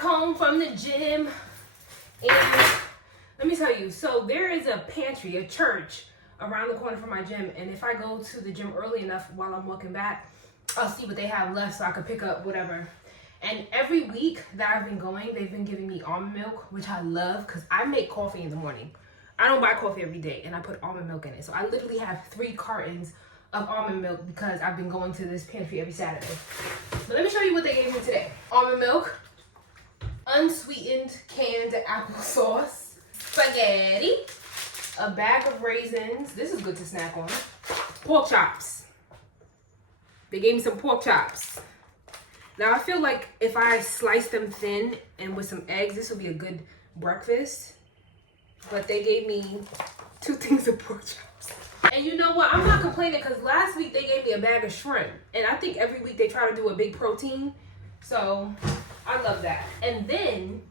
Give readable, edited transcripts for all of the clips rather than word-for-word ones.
home from the gym, and let me tell you, so there is a pantry, a church around the corner from my gym, and if I go to the gym early enough while I'm walking back, I'll see what they have left so I can pick up whatever. And every week that I've been going, they've been giving me almond milk, which I love because I make coffee in the morning. I don't buy coffee every day, and I put almond milk in it. So I literally have 3 cartons of almond milk because I've been going to this pantry every Saturday. But let me show you what they gave me today. Almond milk, unsweetened canned applesauce, spaghetti, a bag of raisins. This is good to snack on. Pork chops. They gave me some pork chops. Now I feel like if I slice them thin and with some eggs, this would be a good breakfast. But they gave me 2 things of pork chops. And you know what? I'm not complaining because last week they gave me a bag of shrimp. And I think every week they try to do a big protein. So I love that. And then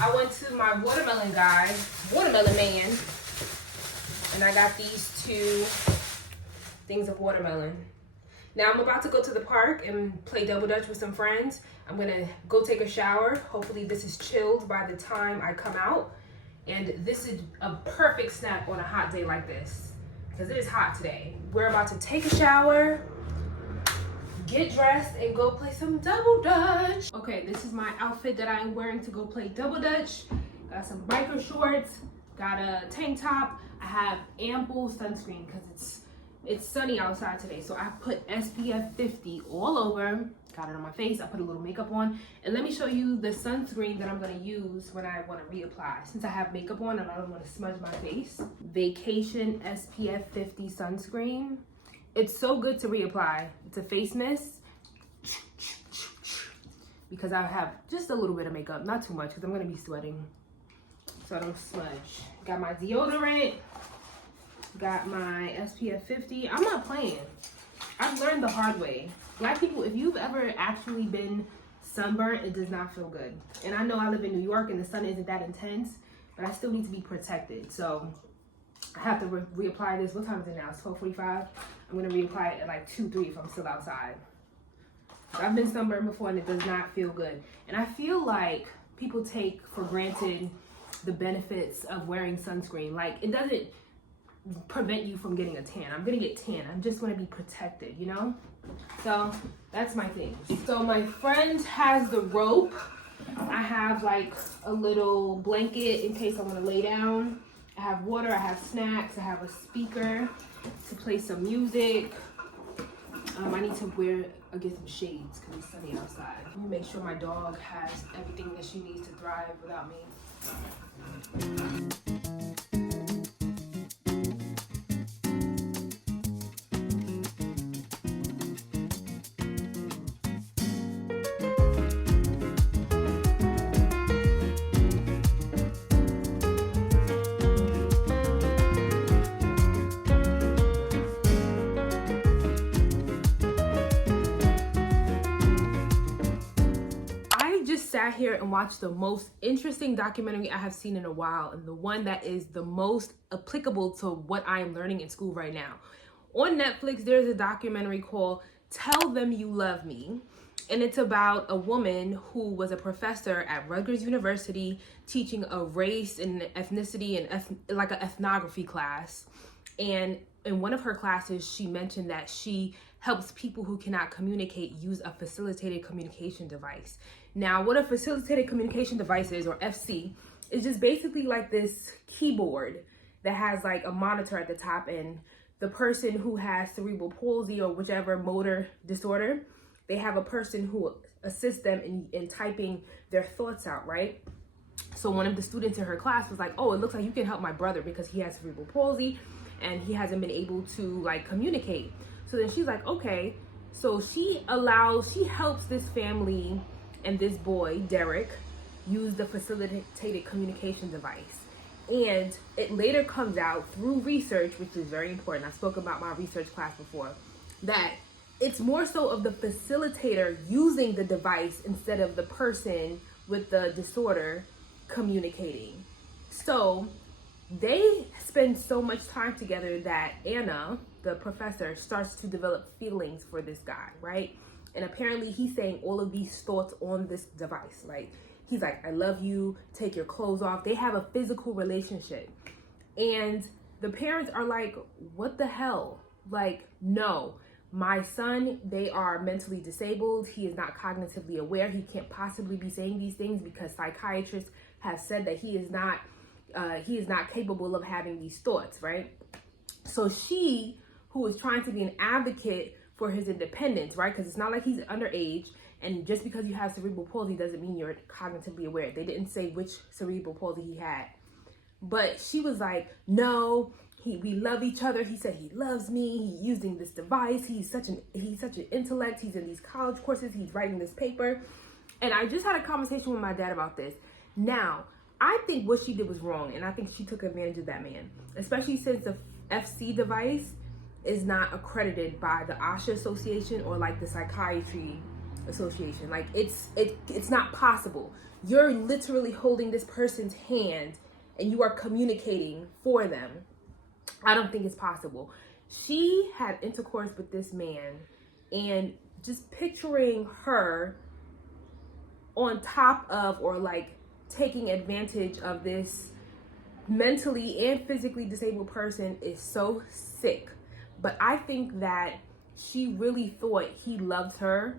I went to my watermelon guy, watermelon man, and I got these 2 things of watermelon. Now I'm about to go to the park and play double dutch with some friends. I'm gonna go take a shower. Hopefully this is chilled by the time I come out. And this is a perfect snack on a hot day like this, because it is hot today. We're about to take a shower, get dressed, and go play some double dutch. Okay, this is my outfit that I'm wearing to go play double dutch. Got some biker shorts, got a tank top. I have ample sunscreen because it's sunny outside today. So I put SPF 50 all over, got it on my face. I put a little makeup on. And let me show you the sunscreen that I'm gonna use when I wanna reapply. Since I have makeup on and I don't wanna smudge my face. Vacation SPF 50 sunscreen. It's so good to reapply. It's a face mist. Because I have just a little bit of makeup, not too much because I'm gonna be sweating. So I don't smudge. Got my deodorant. Got my SPF 50. I'm not playing. I've learned the hard way. Black people, if you've ever actually been sunburned, it does not feel good. And I know I live in New York and the sun isn't that intense, but I still need to be protected. So I have to reapply this. What time is it now? It's 12:45. I'm gonna reapply it at like 2, 3 if I'm still outside. I've been sunburned before and it does not feel good. And I feel like people take for granted the benefits of wearing sunscreen. Like, it doesn't prevent you from getting a tan. I'm gonna get tan. I just want to be protected, you know? So that's my thing. So my friend has the rope. I have like a little blanket in case I want to lay down. I have water, I have snacks, I have a speaker to play some music. I need to get some shades because it's sunny outside. Let me make sure my dog has everything that she needs to thrive without me. Sat here and watched the most interesting documentary I have seen in a while, and the one that is the most applicable to what I am learning in school right now. On Netflix, there's a documentary called Tell Them You Love Me, and it's about a woman who was a professor at Rutgers University teaching a race and ethnicity and like an ethnography class. And in one of her classes, she mentioned that she helps people who cannot communicate use a facilitated communication device. Now, what a facilitated communication device is, or FC, is just basically like this keyboard that has like a monitor at the top, and the person who has cerebral palsy or whichever motor disorder, they have a person who assists them in typing their thoughts out, right? So one of the students in her class was like, oh, it looks like you can help my brother because he has cerebral palsy and he hasn't been able to like communicate. So then she's like, okay. So she helps this family and this boy, Derek, use the facilitated communication device. And it later comes out through research, which is very important. I spoke about my research class before, that it's more so of the facilitator using the device instead of the person with the disorder communicating. So they spend so much time together that Anna, the professor, starts to develop feelings for this guy, right? And apparently he's saying all of these thoughts on this device. Like, he's like, I love you, take your clothes off. They have a physical relationship. And the parents are like, what the hell? Like, no, my son, they are mentally disabled. He is not cognitively aware. He can't possibly be saying these things because psychiatrists have said that he is not capable of having these thoughts, right? So she, who is trying to be an advocate for his independence, right? Because it's not like he's underage, and just because you have cerebral palsy doesn't mean you're cognitively aware. They didn't say which cerebral palsy he had. But she was like, no, we love each other. He said he loves me. He's using this device. He's such an intellect. He's in these college courses. He's writing this paper. And I just had a conversation with my dad about this. Now, I think what she did was wrong, and I think she took advantage of that man, especially since the FC device is not accredited by the ASHA Association or like the Psychiatry Association. Like, it's not possible. You're literally holding this person's hand and you are communicating for them. I don't think it's possible. She had intercourse with this man, and just picturing her on top of, or like taking advantage of, this mentally and physically disabled person is so sick. But I think that she really thought he loved her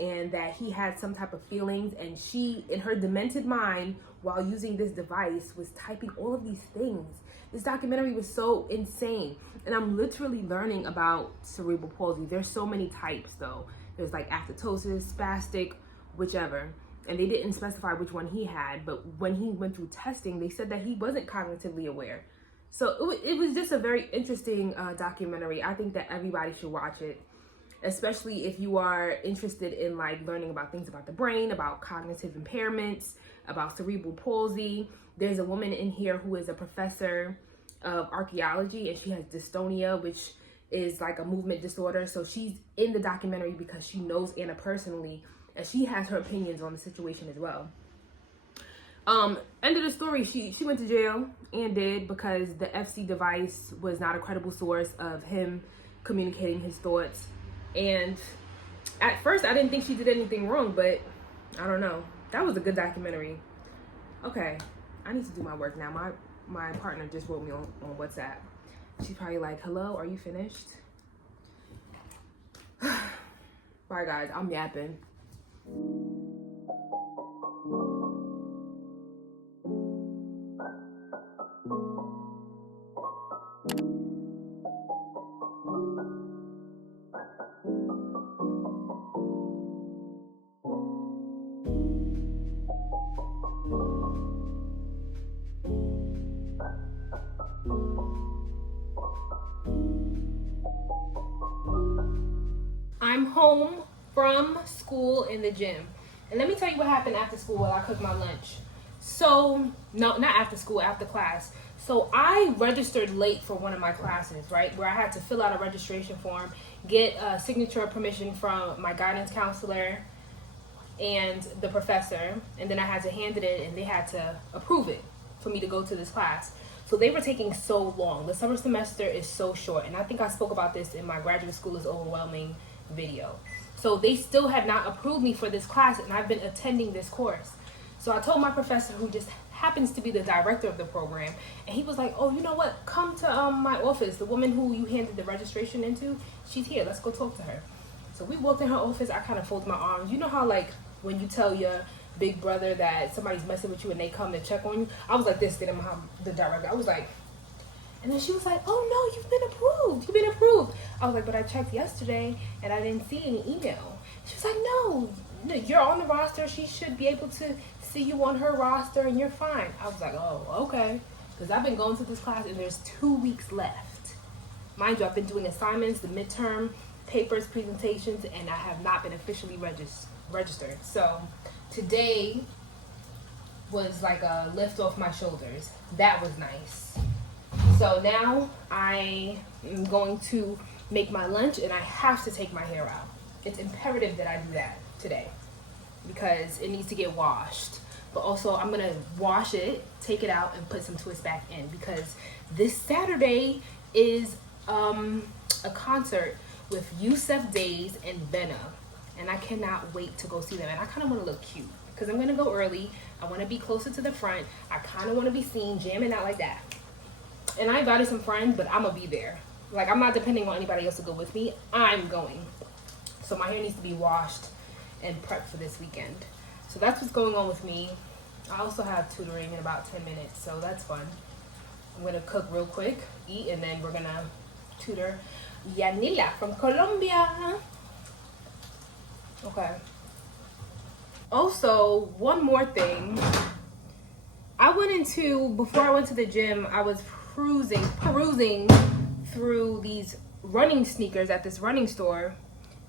and that he had some type of feelings, and she, in her demented mind, while using this device, was typing all of these things. This documentary was so insane. And I'm literally learning about cerebral palsy. There's so many types though. There's like apoptosis, spastic, whichever. And they didn't specify which one he had, but when he went through testing, they said that he wasn't cognitively aware. So it was just a very interesting documentary. I think that everybody should watch it, especially if you are interested in like learning about things about the brain, about cognitive impairments, about cerebral palsy. There's a woman in here who is a professor of archaeology, and she has dystonia, which is like a movement disorder. So she's in the documentary because she knows Anna personally, and she has her opinions on the situation as well. End of the story, she went to jail, and did, because the FC device was not a credible source of him communicating his thoughts. And at first I didn't think she did anything wrong, but I don't know. That was a good documentary. Okay, I need to do my work now. My partner just wrote me on WhatsApp. She's probably like, hello, are you finished? Bye guys, I'm yapping. I'm home from school in the gym. And let me tell you what happened after school while I cooked my lunch. So, no, not after school, after class. So I registered late for one of my classes, right? Where I had to fill out a registration form, get a signature permission from my guidance counselor and the professor. And then I had to hand it in, and they had to approve it for me to go to this class. So they were taking so long. The summer semester is so short. And I think I spoke about this in my graduate school is overwhelming video. So they still had not approved me for this class, and I've been attending this course. So I told my professor, who just happens to be the director of the program, and he was like, oh, you know what, come to my office. The woman who you handed the registration into, she's here, let's go talk to her. So we walked in her office. I kind of folded my arms. You know how like when you tell your big brother that somebody's messing with you and they come to check on you? I was like this, standing behind the director. I was like, and then she was like, oh no, you've been approved. I was like, but I checked yesterday and I didn't see any email. She was like, no, you're on the roster. She should be able to see you on her roster and you're fine. I was like, oh, okay. Because I've been going to this class and there's 2 weeks left. Mind you, I've been doing assignments, the midterm papers, presentations, and I have not been officially registered. So today was like a lift off my shoulders. That was nice. So now I am going to make my lunch, and I have to take my hair out. It's imperative that I do that today because it needs to get washed. But also I'm going to wash it, take it out, and put some twists back in because this Saturday is a concert with Yusef Days and Benna. and I cannot wait to go see them. And I kind of want to look cute because I'm going to go early. I want to be closer to the front. I kind of want to be seen jamming out like that. And I invited some friends, but I'm going to be there. Like, I'm not depending on anybody else to go with me. I'm going. So my hair needs to be washed and prepped for this weekend. So that's what's going on with me. I also have tutoring in about 10 minutes, so that's fun. I'm going to cook real quick, eat, and then we're going to tutor Yanila from Colombia. Okay. Also, one more thing. Before I went to the gym, I was perusing through these running sneakers at this running store,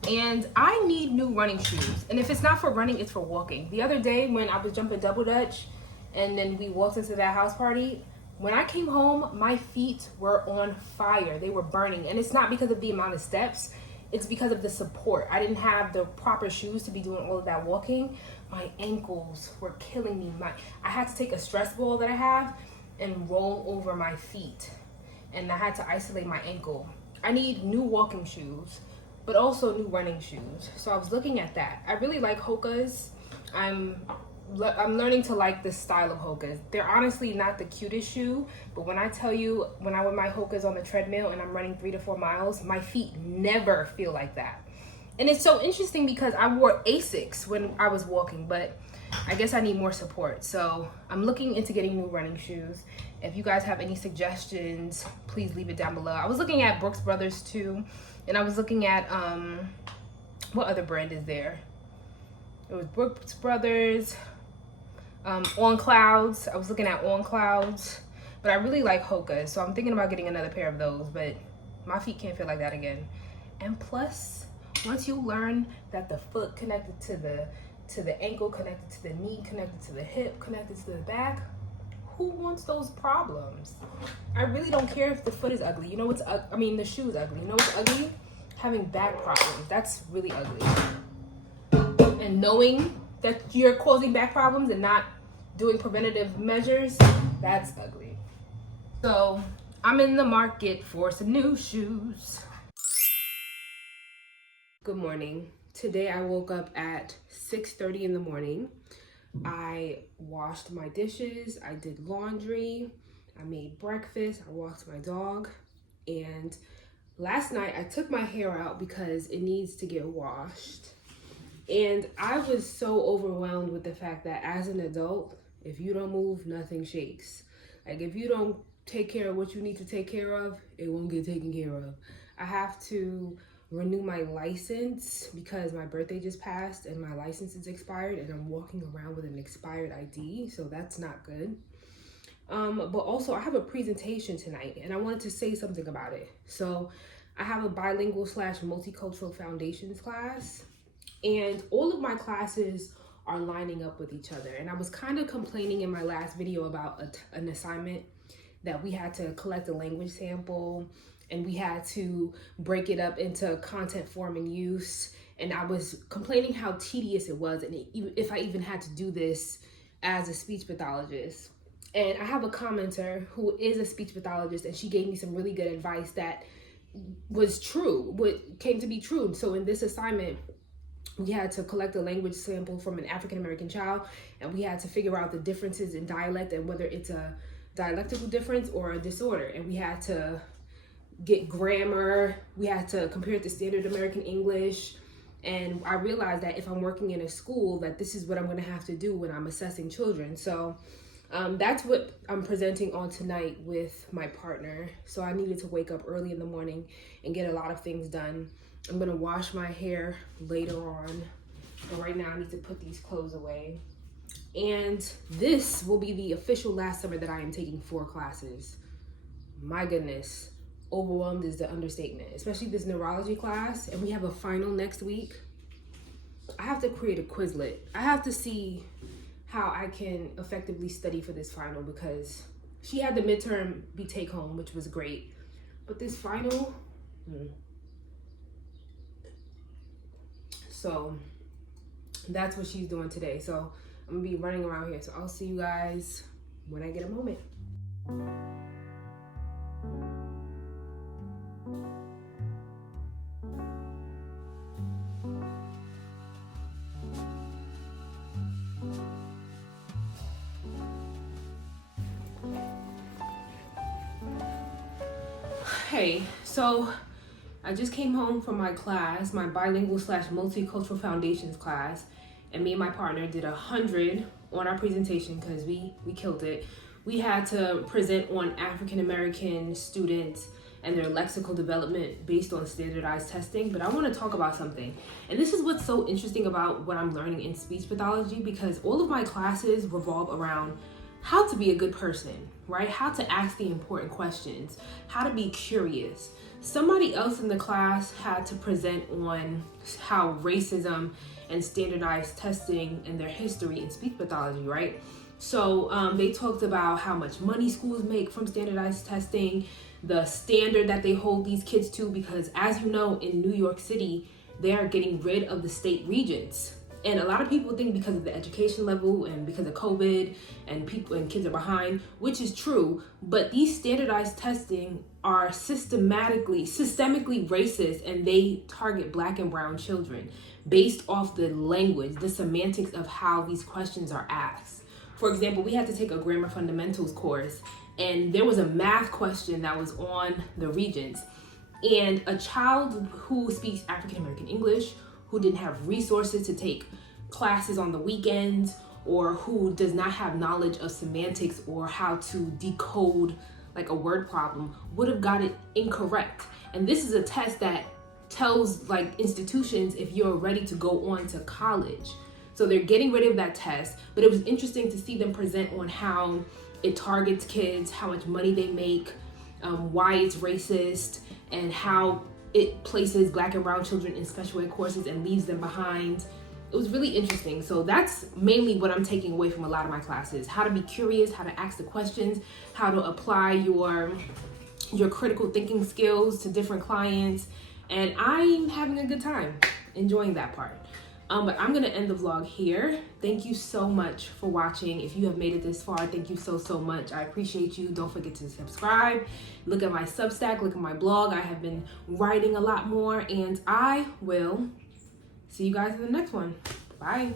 and I need new running shoes. And if it's not for running, it's for walking. The other day when I was jumping double dutch and then we walked into that house party, when I came home, my feet were on fire. They were burning. And it's not because of the amount of steps. It's because of the support. I didn't have the proper shoes to be doing all of that walking. My ankles were killing me. I had to take a stress ball that I have and roll over my feet. And I had to isolate my ankle. I need new walking shoes, but also new running shoes. So I was looking at that. I really like Hoka's. I'm learning to like the style of Hoka's. They're honestly not the cutest shoe, but when I tell you, when I wear my Hoka's on the treadmill and I'm running 3 to 4 miles, my feet never feel like that. And it's so interesting because I wore Asics when I was walking, but I guess I need more support. So I'm looking into getting new running shoes. If you guys have any suggestions, please leave it down below. I was looking at Brooks Brothers too, and I was looking at, what other brand is there? It was Brooks Brothers, On Clouds. I was looking at On Clouds, but I really like Hoka, so I'm thinking about getting another pair of those, but my feet can't feel like that again. And plus, once you learn that the foot connected to the ankle, connected to the knee, connected to the hip, connected to the back, who wants those problems? I really don't care if the foot is ugly. You know what's the shoe is ugly. You know what's ugly? Having back problems. That's really ugly. And knowing that you're causing back problems and not doing preventative measures, that's ugly. So I'm in the market for some new shoes. Good morning. Today I woke up at 6:30 in the morning. I washed my dishes, I did laundry, I made breakfast, I walked my dog, and last night I took my hair out because it needs to get washed. And I was so overwhelmed with the fact that as an adult, if you don't move, nothing shakes. Like, if you don't take care of what you need to take care of, it won't get taken care of. I have to renew my license because my birthday just passed and my license is expired, and I'm walking around with an expired ID, so that's not good. But also I have a presentation tonight and I wanted to say something about it. So I have a bilingual / multicultural foundations class, and all of my classes are lining up with each other. And I was kind of complaining in my last video about an assignment that we had to collect a language sample and we had to break it up into content, form, and use. And I was complaining how tedious it was, and if I even had to do this as a speech pathologist. And I have a commenter who is a speech pathologist, and she gave me some really good advice that was true, what came to be true. So in this assignment, we had to collect a language sample from an African-American child, and we had to figure out the differences in dialect and whether it's a dialectical difference or a disorder. And we had to get grammar, we had to compare it to standard American English. And I realized that if I'm working in a school, that this is what I'm gonna have to do when I'm assessing children. So that's what I'm presenting on tonight with my partner. So I needed to wake up early in the morning and get a lot of things done. I'm gonna wash my hair later on. But right now I need to put these clothes away. And this will be the official last summer that I am taking 4 classes. My goodness, overwhelmed is the understatement, especially this neurology class. And we have a final next week. I have to create a Quizlet. I have to see how I can effectively study for this final, because she had the midterm be take home, which was great. But this final, so that's what she's doing today. So I'm gonna be running around here. So I'll see you guys when I get a moment. Okay, so I just came home from my class, my bilingual / multicultural foundations class, and me and my partner did 100 on our presentation because we killed it. We had to present on African American students and their lexical development based on standardized testing. But I want to talk about something. And this is what's so interesting about what I'm learning in speech pathology, because all of my classes revolve around how to be a good person, right? How to ask the important questions, how to be curious. Somebody else in the class had to present on how racism and standardized testing and their history in speech pathology, right? So they talked about how much money schools make from standardized testing, the standard that they hold these kids to, because as you know, in New York City, they are getting rid of the state regents. And a lot of people think because of the education level and because of COVID and kids are behind, which is true, but these standardized testing are systemically racist, and they target Black and brown children based off the language, the semantics of how these questions are asked. For example, we had to take a grammar fundamentals course, and there was a math question that was on the regents, and a child who speaks African American English, who didn't have resources to take classes on the weekends, or who does not have knowledge of semantics or how to decode like a word problem, would have got it incorrect. And this is a test that tells like institutions if you're ready to go on to college. So they're getting rid of that test, but it was interesting to see them present on how it targets kids, how much money they make, why it's racist, and how it places Black and brown children in special ed courses and leaves them behind. It was really interesting. So that's mainly what I'm taking away from a lot of my classes: how to be curious, how to ask the questions, how to apply your critical thinking skills to different clients. And I'm having a good time enjoying that part. But I'm gonna end the vlog here. Thank you so much for watching. If you have made it this far, thank you so much. I appreciate you. Don't forget to subscribe. Look at my Substack, look at my blog. I have been writing a lot more, and I will see you guys in the next one. Bye.